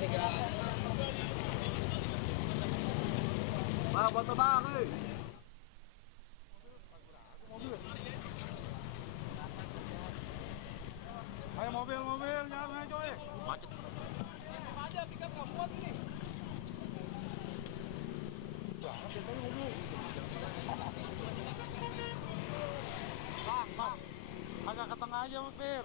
Bang, foto bang, Ayo mobil, jangan coy. Macet. ada pickup nggak muat ini. Mas, agak ke tengah aja, Mas Fir.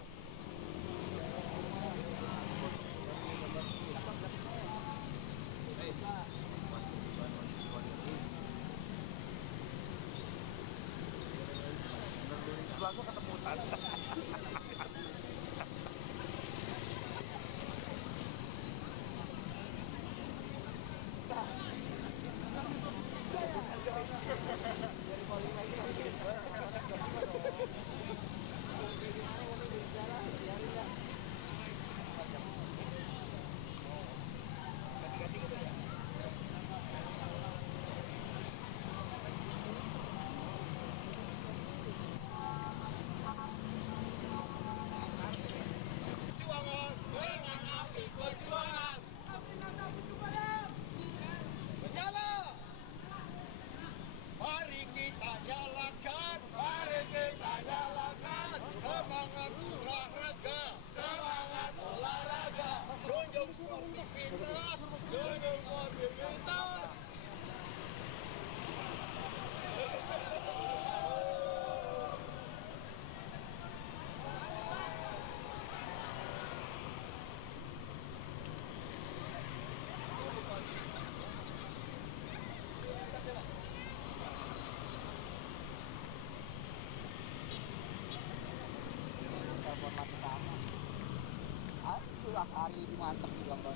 Hari ini mantap nih gambar.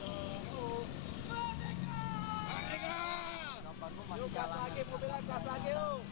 Gambarmu masih jalan. Lagi, mobilnya gas lagi yuk.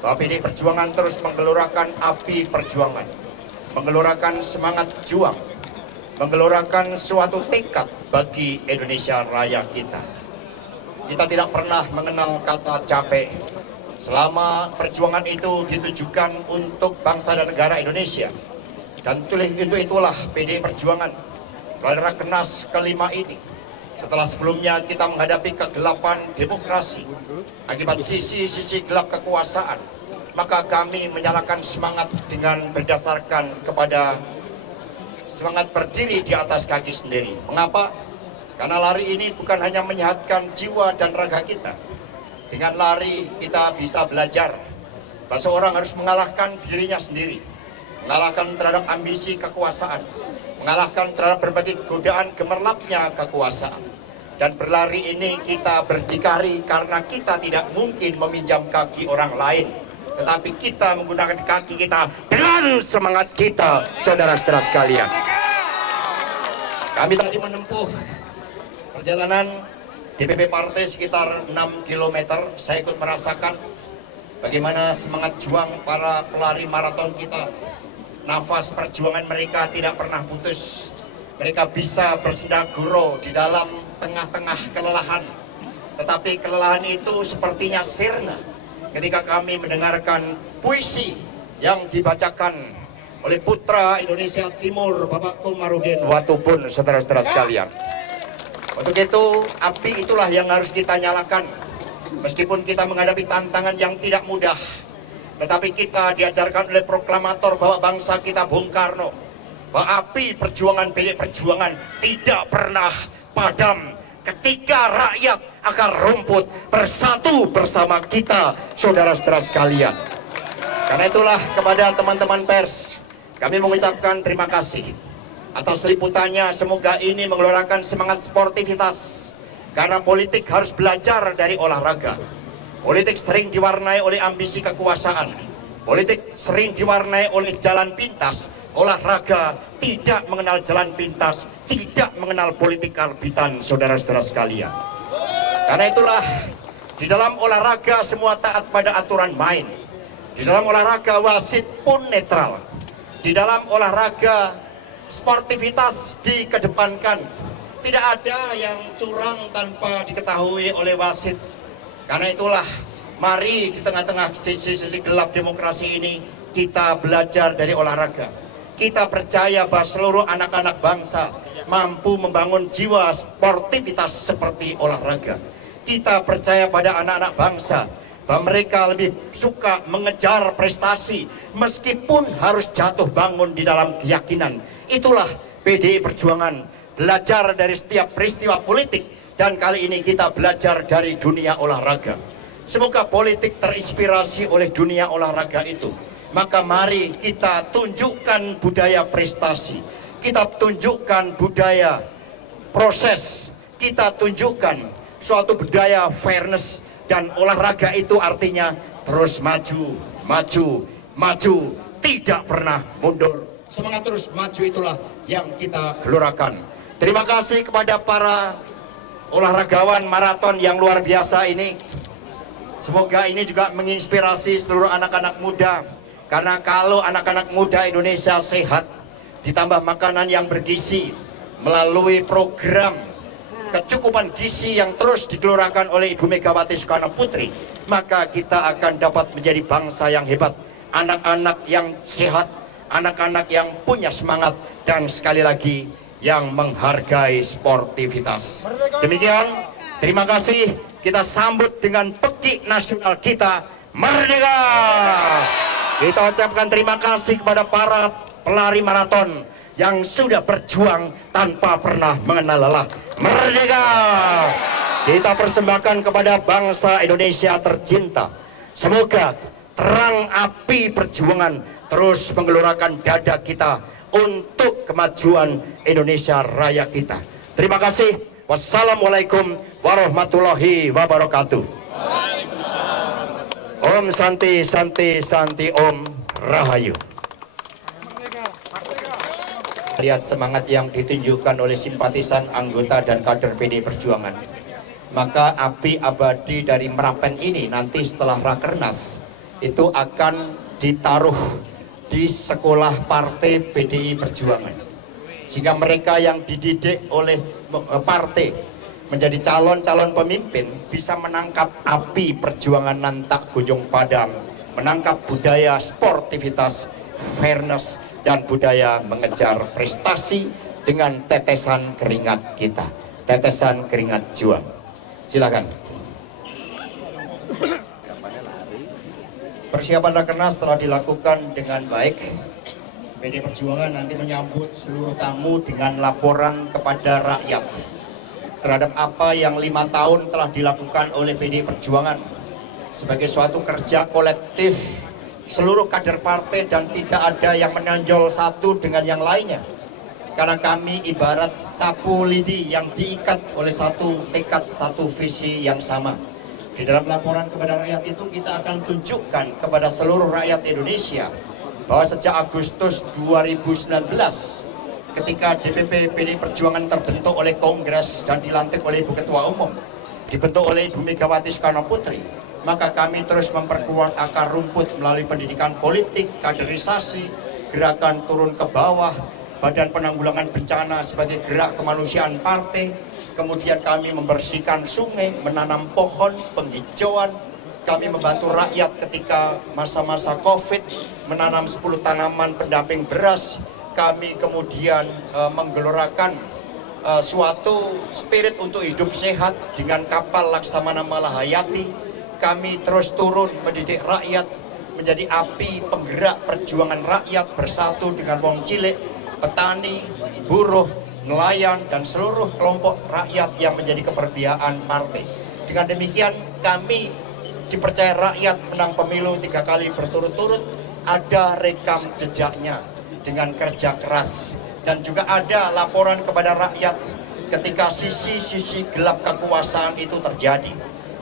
Bahwa PDI Perjuangan terus menggelorakan api perjuangan, menggelorakan semangat juang, menggelorakan suatu tekad bagi Indonesia Raya kita. Kita tidak pernah mengenal kata capek. Selama perjuangan itu ditujukan untuk bangsa dan negara Indonesia. Dan itulah PDI Perjuangan melalui Rakernas kelima ini. Setelah sebelumnya kita menghadapi kegelapan demokrasi akibat sisi-sisi gelap kekuasaan, maka kami menyalakan semangat dengan berdasarkan kepada semangat berdiri di atas kaki sendiri. Mengapa? Karena lari ini bukan hanya menyehatkan jiwa dan raga kita. Dengan lari kita bisa belajar bahwa seorang harus mengalahkan dirinya sendiri, mengalahkan terhadap ambisi kekuasaan, mengalahkan terhadap berbagai godaan gemerlapnya kekuasaan. Dan berlari ini kita berdikari karena kita tidak mungkin meminjam kaki orang lain, tetapi kita menggunakan kaki kita dengan semangat kita, saudara-saudara sekalian. Kami tadi menempuh perjalanan DPP partai sekitar 6 km. Saya ikut merasakan bagaimana semangat juang para pelari maraton kita. Nafas perjuangan mereka tidak pernah putus. Mereka bisa bersinaguro di dalam tengah-tengah kelelahan. Tetapi kelelahan itu sepertinya sirna ketika kami mendengarkan puisi yang dibacakan oleh putra Indonesia Timur, Bapak Komarudin Watubun, saudara-saudara sekalian. Untuk itu, api itulah yang harus kita nyalakan. Meskipun kita menghadapi tantangan yang tidak mudah, tetapi kita diajarkan oleh proklamator bahwa bangsa kita Bung Karno, bahwa api perjuangan PDI Perjuangan tidak pernah padam ketika rakyat akar rumput bersatu bersama kita, saudara-saudara sekalian. Karena itulah kepada teman-teman pers, kami mengucapkan terima kasih atas liputannya. Semoga ini mengeluarkan semangat sportivitas, karena politik harus belajar dari olahraga. Politik sering diwarnai oleh ambisi kekuasaan, politik sering diwarnai oleh jalan pintas. Olahraga tidak mengenal jalan pintas, tidak mengenal politik karbitan, saudara-saudara sekalian. Karena itulah, di dalam olahraga semua taat pada aturan main. Di dalam olahraga wasit pun netral. Di dalam olahraga sportivitas dikedepankan. Tidak ada yang curang tanpa diketahui oleh wasit. Karena itulah, mari di tengah-tengah sisi-sisi gelap demokrasi ini, kita belajar dari olahraga. Kita percaya bahwa seluruh anak-anak bangsa mampu membangun jiwa sportivitas seperti olahraga. Kita percaya pada anak-anak bangsa bahwa mereka lebih suka mengejar prestasi meskipun harus jatuh bangun di dalam keyakinan. Itulah PDI Perjuangan, belajar dari setiap peristiwa politik, dan kali ini kita belajar dari dunia olahraga. Semoga politik terinspirasi oleh dunia olahraga itu. Maka mari kita tunjukkan budaya prestasi, kita tunjukkan budaya proses, kita tunjukkan suatu budaya fairness. Dan olahraga itu artinya terus maju, maju, maju, tidak pernah mundur. Semangat terus maju itulah yang kita gelorakan. Terima kasih kepada para olahragawan maraton yang luar biasa ini. Semoga ini juga menginspirasi seluruh anak-anak muda. Karena kalau anak-anak muda Indonesia sehat, ditambah makanan yang bergizi, melalui program kecukupan gizi yang terus digelorakan oleh Ibu Megawati Soekarno Putri, maka kita akan dapat menjadi bangsa yang hebat. Anak-anak yang sehat, anak-anak yang punya semangat, dan sekali lagi yang menghargai sportivitas. Demikian, terima kasih. Kita sambut dengan pekik nasional kita, Merdeka! Kita ucapkan terima kasih kepada para pelari maraton yang sudah berjuang tanpa pernah mengenal lelah. Merdeka! Kita persembahkan kepada bangsa Indonesia tercinta. Semoga terang api perjuangan terus menggelorakan dada kita untuk kemajuan Indonesia Raya kita. Terima kasih. Wassalamualaikum warahmatullahi wabarakatuh. Om Santi Santi Santi Om Rahayu. Lihat semangat yang ditunjukkan oleh simpatisan, anggota, dan kader PDI Perjuangan. Maka api abadi dari Merapen ini nanti setelah Rakernas itu akan ditaruh di sekolah partai PDI Perjuangan. Sehingga mereka yang dididik oleh partai menjadi calon-calon pemimpin bisa menangkap api perjuangan nantak kunjung padam, menangkap budaya sportivitas, fairness, dan budaya mengejar prestasi dengan tetesan keringat kita, tetesan keringat juang. Silakan. Persiapan Rakernas telah dilakukan dengan baik. PDI Perjuangan nanti menyambut seluruh tamu dengan laporan kepada rakyat terhadap apa yang 5 tahun telah dilakukan oleh PDI Perjuangan sebagai suatu kerja kolektif seluruh kader partai, dan tidak ada yang menonjol satu dengan yang lainnya, karena kami ibarat sapu lidi yang diikat oleh satu tekad, satu visi yang sama. Di dalam laporan kepada rakyat itu kita akan tunjukkan kepada seluruh rakyat Indonesia bahwa sejak Agustus 2019 ketika DPP PDI Perjuangan terbentuk oleh Kongres dan dilantik oleh Ibu Ketua Umum, dibentuk oleh Ibu Megawati Soekarno Putri, maka kami terus memperkuat akar rumput melalui pendidikan politik, kaderisasi, gerakan turun ke bawah, Badan Penanggulangan Bencana sebagai gerak kemanusiaan partai. Kemudian kami membersihkan sungai, menanam pohon, penghijauan. Kami membantu rakyat ketika masa-masa COVID, menanam 10 tanaman pendamping beras. Kami kemudian menggelorakan suatu spirit untuk hidup sehat dengan kapal Laksamana Malahayati. Kami terus turun mendidik rakyat menjadi api penggerak perjuangan rakyat bersatu dengan wong cilik, petani, buruh, nelayan, dan seluruh kelompok rakyat yang menjadi keperbiaan partai. Dengan demikian kami dipercaya rakyat menang pemilu 3 kali berturut-turut, ada rekam jejaknya dengan kerja keras, dan juga ada laporan kepada rakyat ketika sisi-sisi gelap kekuasaan itu terjadi.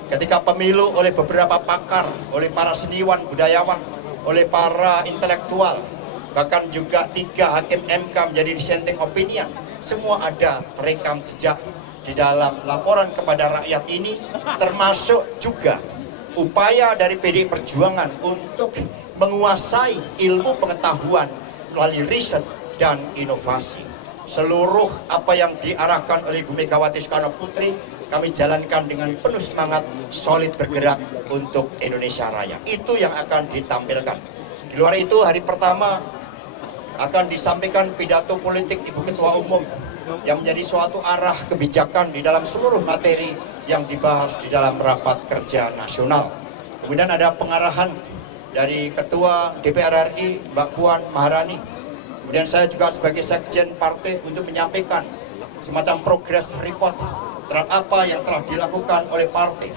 Ketika pemilu oleh beberapa pakar, oleh para seniwan, budayawan, oleh para intelektual, bahkan juga 3 hakim MK menjadi dissenting opinion, semua ada rekam jejak di dalam laporan kepada rakyat ini, termasuk juga upaya dari PDI Perjuangan untuk menguasai ilmu pengetahuan melalui riset dan inovasi. Seluruh apa yang diarahkan oleh Ibu Megawati Soekarno Putri kami jalankan dengan penuh semangat, solid bergerak untuk Indonesia Raya. Itu yang akan ditampilkan. Di luar itu, hari pertama akan disampaikan pidato politik Ibu Ketua Umum yang menjadi suatu arah kebijakan di dalam seluruh materi yang dibahas di dalam rapat kerja nasional. Kemudian ada pengarahan dari Ketua DPR RI, Mbak Puan Maharani. Kemudian saya juga sebagai Sekjen Partai untuk menyampaikan semacam progress report terhadap apa yang telah dilakukan oleh partai.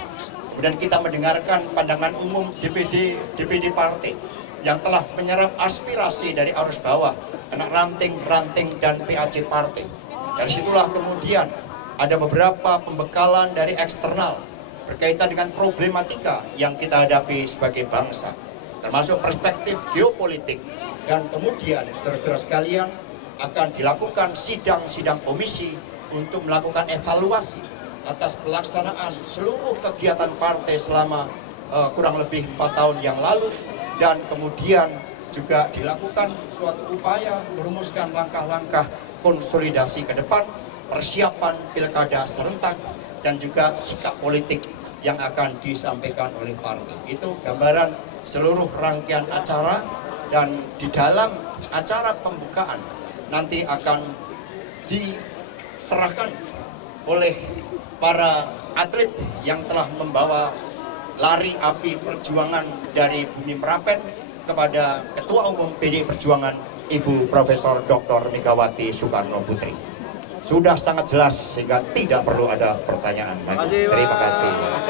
Kemudian kita mendengarkan pandangan umum DPD partai yang telah menyerap aspirasi dari arus bawah, anak ranting, dan PAC partai. Dari situlah kemudian ada beberapa pembekalan dari eksternal berkaitan dengan problematika yang kita hadapi sebagai bangsa, termasuk perspektif geopolitik. Dan kemudian, saudara-saudara sekalian, akan dilakukan sidang-sidang komisi untuk melakukan evaluasi atas pelaksanaan seluruh kegiatan partai selama kurang lebih 4 tahun yang lalu, dan kemudian juga dilakukan suatu upaya merumuskan langkah-langkah konsolidasi ke depan, persiapan pilkada serentak, dan juga sikap politik yang akan disampaikan oleh partai. Itu gambaran seluruh rangkaian acara, dan di dalam acara pembukaan nanti akan diserahkan oleh para atlet yang telah membawa lari api perjuangan dari bumi Merapen kepada Ketua Umum PDI Perjuangan Ibu Profesor Dr. Megawati Soekarno Putri. Sudah sangat jelas sehingga tidak perlu ada pertanyaan lagi. Terima kasih.